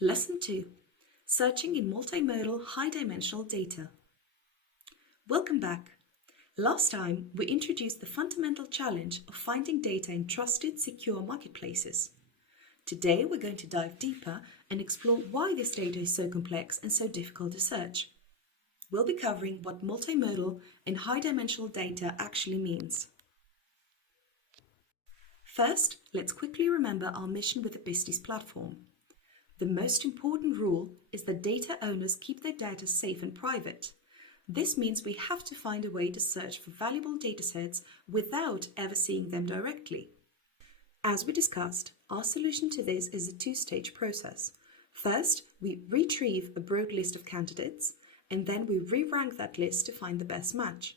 Lesson 2. Searching in multimodal high-dimensional data. Welcome back. Last time, we introduced the fundamental challenge of finding data in trusted, secure marketplaces. Today, we're going to dive deeper and explore why this data is so complex and so difficult to search. We'll be covering what multimodal and high-dimensional data actually means. First, let's quickly remember our mission with the PISTIS platform. The most important rule is that data owners keep their data safe and private. This means we have to find a way to search for valuable datasets without ever seeing them directly. As we discussed, our solution to this is a two-stage process. First, we retrieve a broad list of candidates, and then we re-rank that list to find the best match.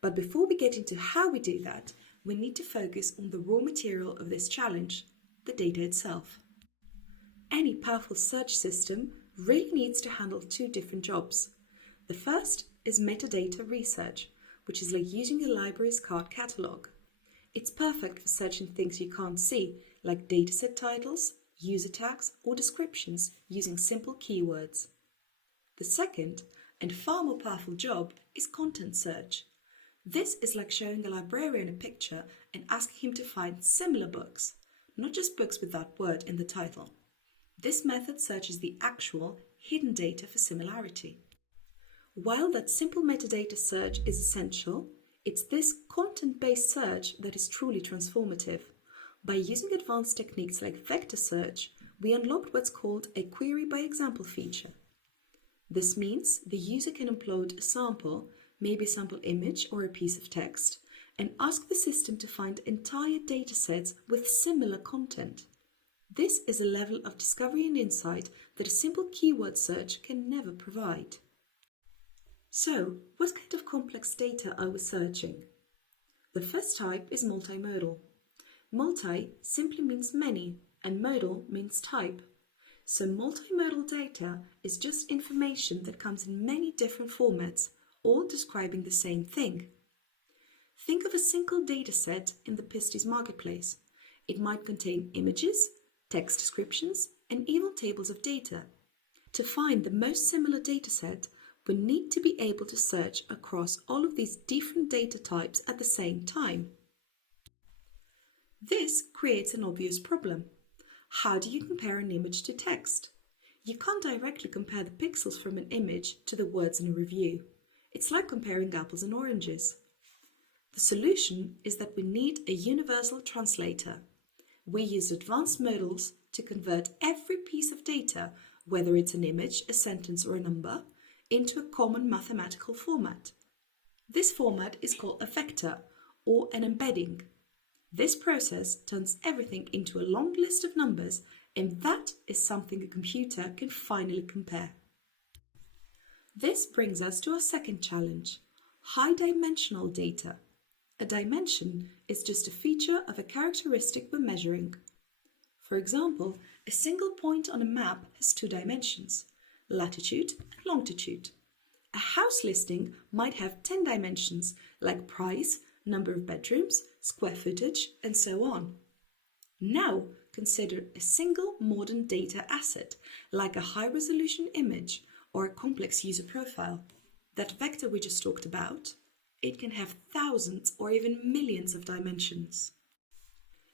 But before we get into how we do that, we need to focus on the raw material of this challenge, the data itself. Any powerful search system really needs to handle two different jobs. The first is metadata research, which is like using a library's card catalog. It's perfect for searching things you can't see, like dataset titles, user tags, or descriptions using simple keywords. The second, and far more powerful job, is content search. This is like showing a librarian a picture and asking him to find similar books, not just books with that word in the title. This method searches the actual, hidden data for similarity. While that simple metadata search is essential, it's this content-based search that is truly transformative. By using advanced techniques like vector search, we unlocked what's called a query by example feature. This means the user can upload a sample, maybe a sample image or a piece of text, and ask the system to find entire datasets with similar content. This is a level of discovery and insight that a simple keyword search can never provide. So, what kind of complex data are we searching? The first type is multimodal. Multi simply means many, and modal means type. So multimodal data is just information that comes in many different formats, all describing the same thing. Think of a single dataset in the PISTIS marketplace. It might contain images, text descriptions, and even tables of data. To find the most similar dataset, we need to be able to search across all of these different data types at the same time. This creates an obvious problem. How do you compare an image to text? You can't directly compare the pixels from an image to the words in a review. It's like comparing apples and oranges. The solution is that we need a universal translator. We use advanced models to convert every piece of data, whether it's an image, a sentence, or a number, into a common mathematical format. This format is called a vector or an embedding. This process turns everything into a long list of numbers, and that is something a computer can finally compare. This brings us to our second challenge, high-dimensional data. A dimension is just a feature of a characteristic we're measuring. For example, a single point on a map has two dimensions, latitude and longitude. A house listing might have 10 dimensions, like price, number of bedrooms, square footage, and so on. Now, consider a single modern data asset, like a high-resolution image or a complex user profile. That vector we just talked about, it can have thousands or even millions of dimensions.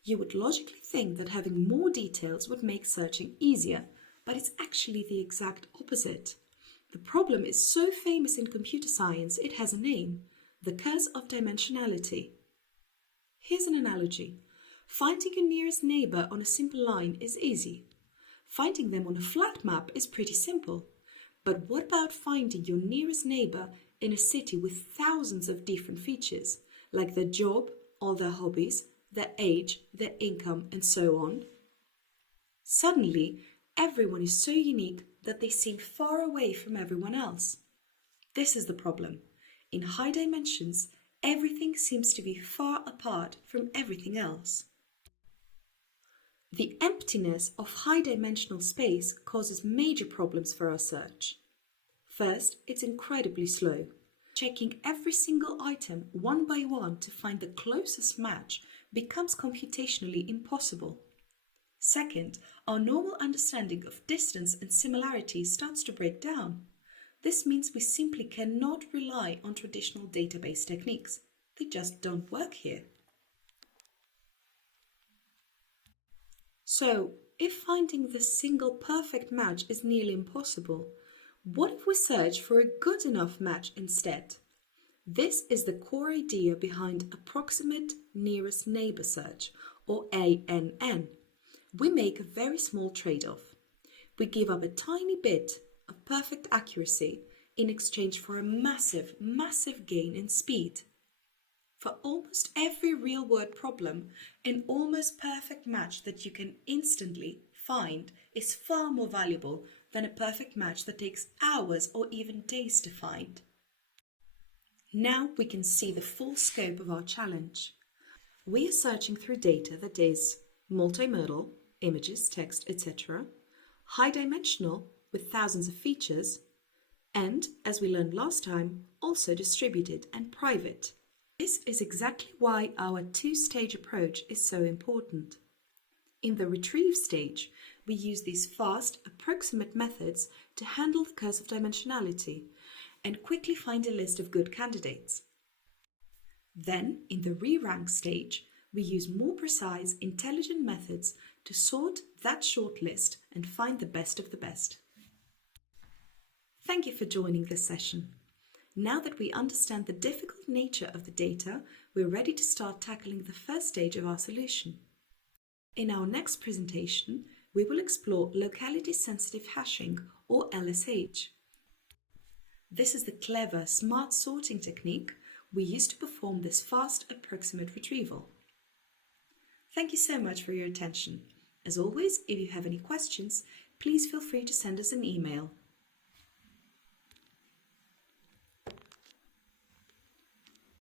You would logically think that having more details would make searching easier, but it's actually the exact opposite. The problem is so famous in computer science it has a name, the curse of dimensionality. Here's an analogy. Finding your nearest neighbor on a simple line is easy. Finding them on a flat map is pretty simple. But what about finding your nearest neighbor in a city with thousands of different features, like their job, all their hobbies, their age, their income, and so on? Suddenly, everyone is so unique that they seem far away from everyone else. This is the problem. In high dimensions, everything seems to be far apart from everything else. The emptiness of high-dimensional space causes major problems for our search. First, it's incredibly slow. Checking every single item one by one to find the closest match becomes computationally impossible. Second, our normal understanding of distance and similarity starts to break down. This means we simply cannot rely on traditional database techniques. They just don't work here. So, if finding the single perfect match is nearly impossible, what if we search for a good enough match instead? This is the core idea behind Approximate Nearest Neighbor Search, or ANN. We make a very small trade-off. We give up a tiny bit of perfect accuracy in exchange for a massive, massive gain in speed. For almost every real-world problem, an almost perfect match that you can instantly find is far more valuable than a perfect match that takes hours or even days to find. Now we can see the full scope of our challenge. We are searching through data that is multimodal, images, text, etc., high-dimensional with thousands of features, and, as we learned last time, also distributed and private. This is exactly why our two-stage approach is so important. In the retrieve stage, we use these fast, approximate methods to handle the curse of dimensionality and quickly find a list of good candidates. Then, in the re-rank stage, we use more precise, intelligent methods to sort that short list and find the best of the best. Thank you for joining this session. Now that we understand the difficult nature of the data, we're ready to start tackling the first stage of our solution. In our next presentation, we will explore locality-sensitive hashing, or LSH. This is the clever, smart sorting technique we use to perform this fast, approximate retrieval. Thank you so much for your attention. As always, if you have any questions, please feel free to send us an email